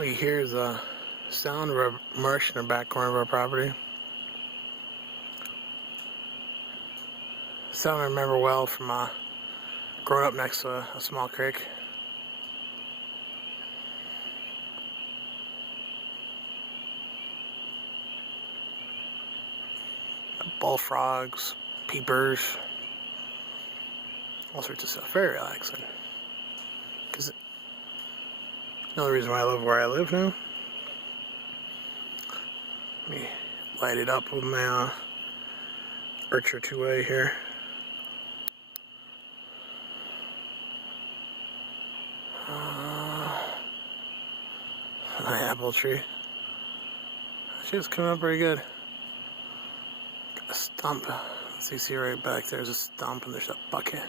What you hear is the sound of a marsh in the back corner of our property. Sound I remember well from growing up next to a small creek. Bullfrogs, peepers, all sorts of stuff. Very relaxing. Because another reason why I love where I live now. Let me light it up with my Archer 2A here. An apple tree. She's coming up pretty good. Got a stump. As you see right back there's a stump and there's a bucket.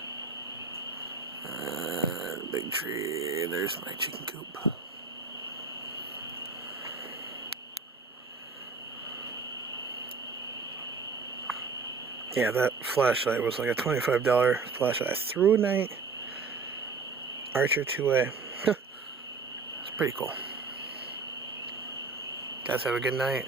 Big tree. There's my chicken coop. Yeah, that flashlight was like a $25 flashlight. Thrunite Archer 2A. It's pretty cool. Guys, have a good night.